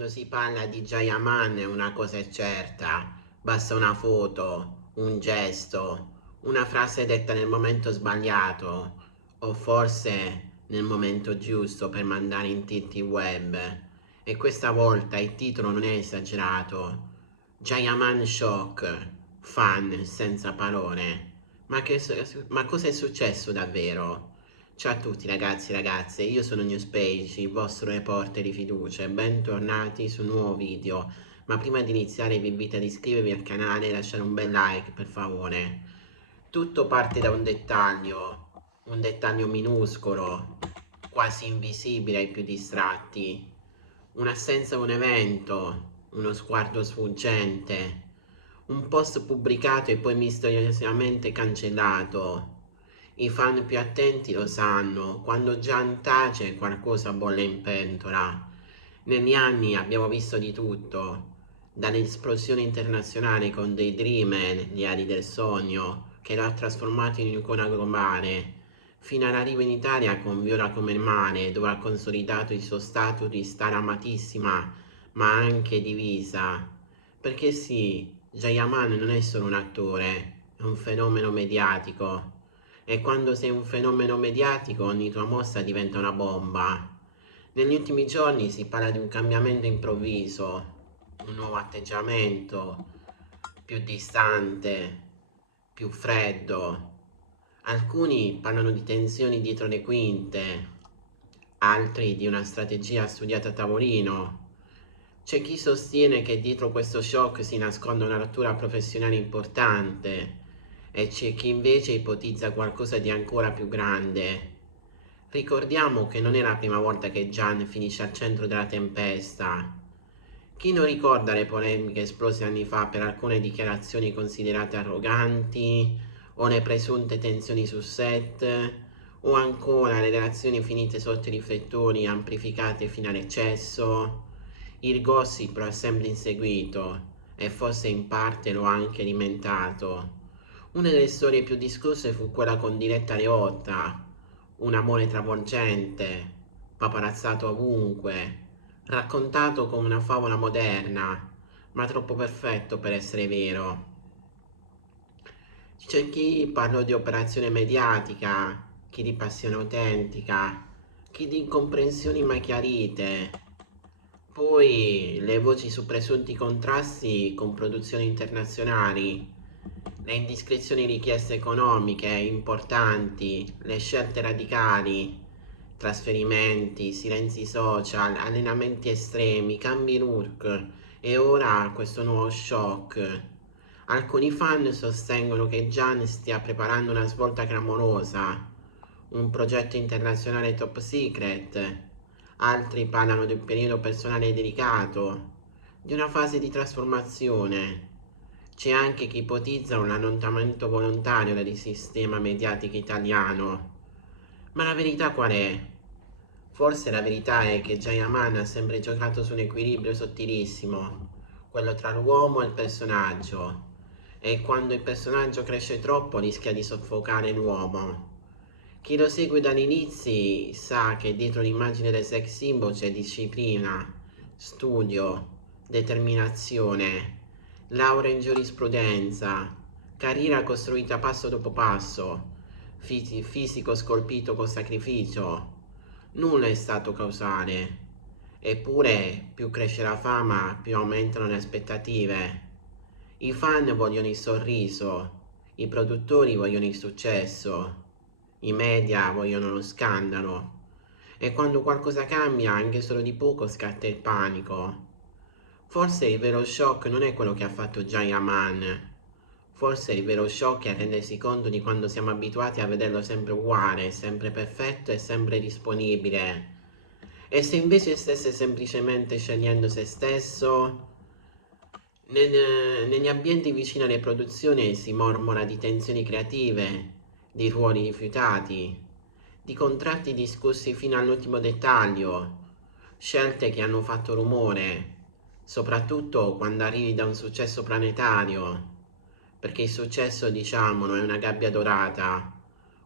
Quando si parla di Jayaman una cosa è certa, basta una foto, un gesto, una frase detta nel momento sbagliato o forse nel momento giusto per mandare in tilt il web. E questa volta il titolo non è esagerato. Jayaman shock, fan senza parole. Ma cosa è successo davvero? Ciao a tutti ragazzi e ragazze, io sono Newspage, il vostro reporter di fiducia e bentornati su un nuovo video. Ma prima di iniziare vi invito ad iscrivervi al canale e lasciare un bel like per favore. Tutto parte da un dettaglio minuscolo, quasi invisibile ai più distratti. Un'assenza a un evento, uno sguardo sfuggente, un post pubblicato e poi misteriosamente cancellato. I fan più attenti lo sanno, quando Gian tace qualcosa bolle in pentola. Negli anni abbiamo visto di tutto, dall'esplosione internazionale con Daydreamer, gli ali del sogno, che lo ha trasformato in un'icona globale, fino all'arrivo in Italia con Viola come il mare, dove ha consolidato il suo status di star amatissima, ma anche divisa. Perché sì, Jayaman non è solo un attore, è un fenomeno mediatico. E quando sei un fenomeno mediatico ogni tua mossa diventa una bomba. Negli ultimi giorni si parla di un cambiamento improvviso, un nuovo atteggiamento, più distante, più freddo. Alcuni parlano di tensioni dietro le quinte, altri di una strategia studiata a tavolino. C'è chi sostiene che dietro questo shock si nasconda una rottura professionale importante e c'è chi invece ipotizza qualcosa di ancora più grande. Ricordiamo che non è la prima volta che Gian finisce al centro della tempesta. Chi non ricorda le polemiche esplose anni fa per alcune dichiarazioni considerate arroganti, o le presunte tensioni sul set, o ancora le relazioni finite sotto i riflettori amplificate fino all'eccesso? Il gossip lo ha sempre inseguito e forse in parte lo ha anche alimentato. Una delle storie più discusse fu quella con Diletta Leotta, un amore travolgente, paparazzato ovunque, raccontato come una favola moderna, ma troppo perfetto per essere vero. C'è chi parlò di operazione mediatica, chi di passione autentica, chi di incomprensioni mai chiarite. Poi le voci su presunti contrasti con produzioni internazionali, le indiscrezioni richieste economiche importanti, le scelte radicali, trasferimenti, silenzi social, allenamenti estremi, cambi look e ora questo nuovo shock. Alcuni fan sostengono che Gian stia preparando una svolta clamorosa, un progetto internazionale top secret, altri parlano di un periodo personale delicato, di una fase di trasformazione. C'è anche chi ipotizza un allontanamento volontario dal sistema mediatico italiano. Ma la verità qual è? Forse la verità è che Jayaman ha sempre giocato su un equilibrio sottilissimo, quello tra l'uomo e il personaggio, e quando il personaggio cresce troppo rischia di soffocare l'uomo. Chi lo segue dagli inizi sa che dietro l'immagine del sex symbol c'è disciplina, studio, determinazione, laurea in giurisprudenza, carriera costruita passo dopo passo, fisico scolpito con sacrificio. Nulla è stato causale. Eppure, più cresce la fama, più aumentano le aspettative. I fan vogliono il sorriso, i produttori vogliono il successo, i media vogliono lo scandalo. E quando qualcosa cambia, anche solo di poco, scatta il panico. Forse il vero shock non è quello che ha fatto Jayaman. Forse il vero shock è rendersi conto di quando siamo abituati a vederlo sempre uguale, sempre perfetto e sempre disponibile. E se invece stesse semplicemente scegliendo se stesso? Negli ambienti vicini alle produzioni si mormora di tensioni creative, di ruoli rifiutati, di contratti discussi fino all'ultimo dettaglio, scelte che hanno fatto rumore, soprattutto quando arrivi da un successo planetario, perché il successo, diciamolo, è una gabbia dorata,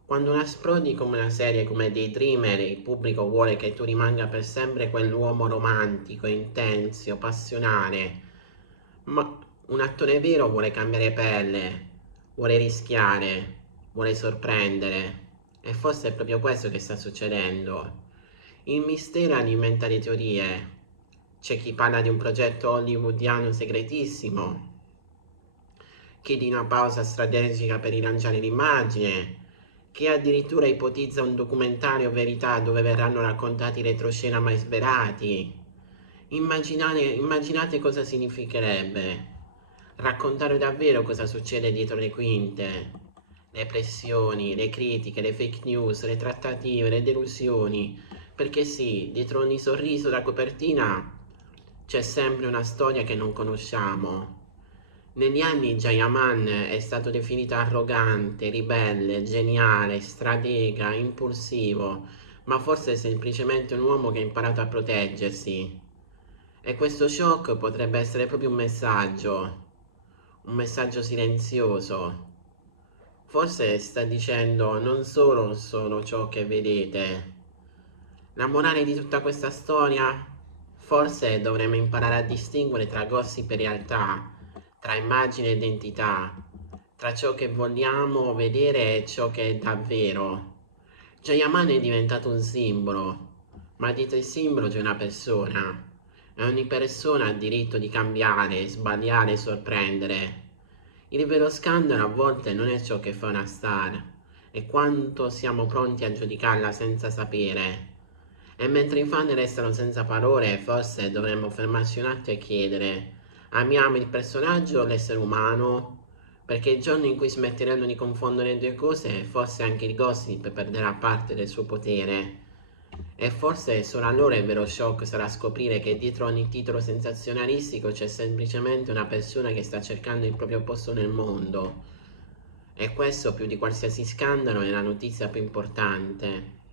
Quando una esplodi come una serie come Daydreamer, il pubblico vuole che tu rimanga per sempre quell'uomo romantico, intenso, passionale, ma un attore vero vuole cambiare pelle, vuole rischiare, vuole sorprendere. E forse è proprio questo che sta succedendo. Il mistero alimenta le teorie. C'è chi parla di un progetto hollywoodiano segretissimo, chi di una pausa strategica per rilanciare l'immagine, chi addirittura ipotizza un documentario verità dove verranno raccontati retroscena mai svelati. Immaginate cosa significherebbe raccontare davvero cosa succede dietro le quinte, le pressioni, le critiche, le fake news, le trattative, le delusioni, perché sì, dietro ogni sorriso da copertina c'è sempre una storia che non conosciamo. Negli anni Jayaman è stato definito arrogante, ribelle, geniale, stratega, impulsivo, ma forse è semplicemente un uomo che ha imparato a proteggersi. E questo shock potrebbe essere proprio un messaggio silenzioso. Forse sta dicendo non solo ciò che vedete. La morale di tutta questa storia? Forse dovremmo imparare a distinguere tra gossip e realtà, tra immagine e identità, tra ciò che vogliamo vedere e ciò che è davvero. Jayaman è diventato un simbolo, ma dietro il simbolo c'è una persona. E ogni persona ha il diritto di cambiare, sbagliare e sorprendere. Il vero scandalo a volte non è ciò che fa una star, è quanto siamo pronti a giudicarla senza sapere. E mentre i fan restano senza parole, forse dovremmo fermarci un attimo e chiedere: amiamo il personaggio o l'essere umano? Perché il giorno in cui smetteranno di confondere le due cose, forse anche il gossip perderà parte del suo potere. E forse solo allora il vero shock sarà scoprire che dietro ogni titolo sensazionalistico c'è semplicemente una persona che sta cercando il proprio posto nel mondo. E questo più di qualsiasi scandalo è la notizia più importante.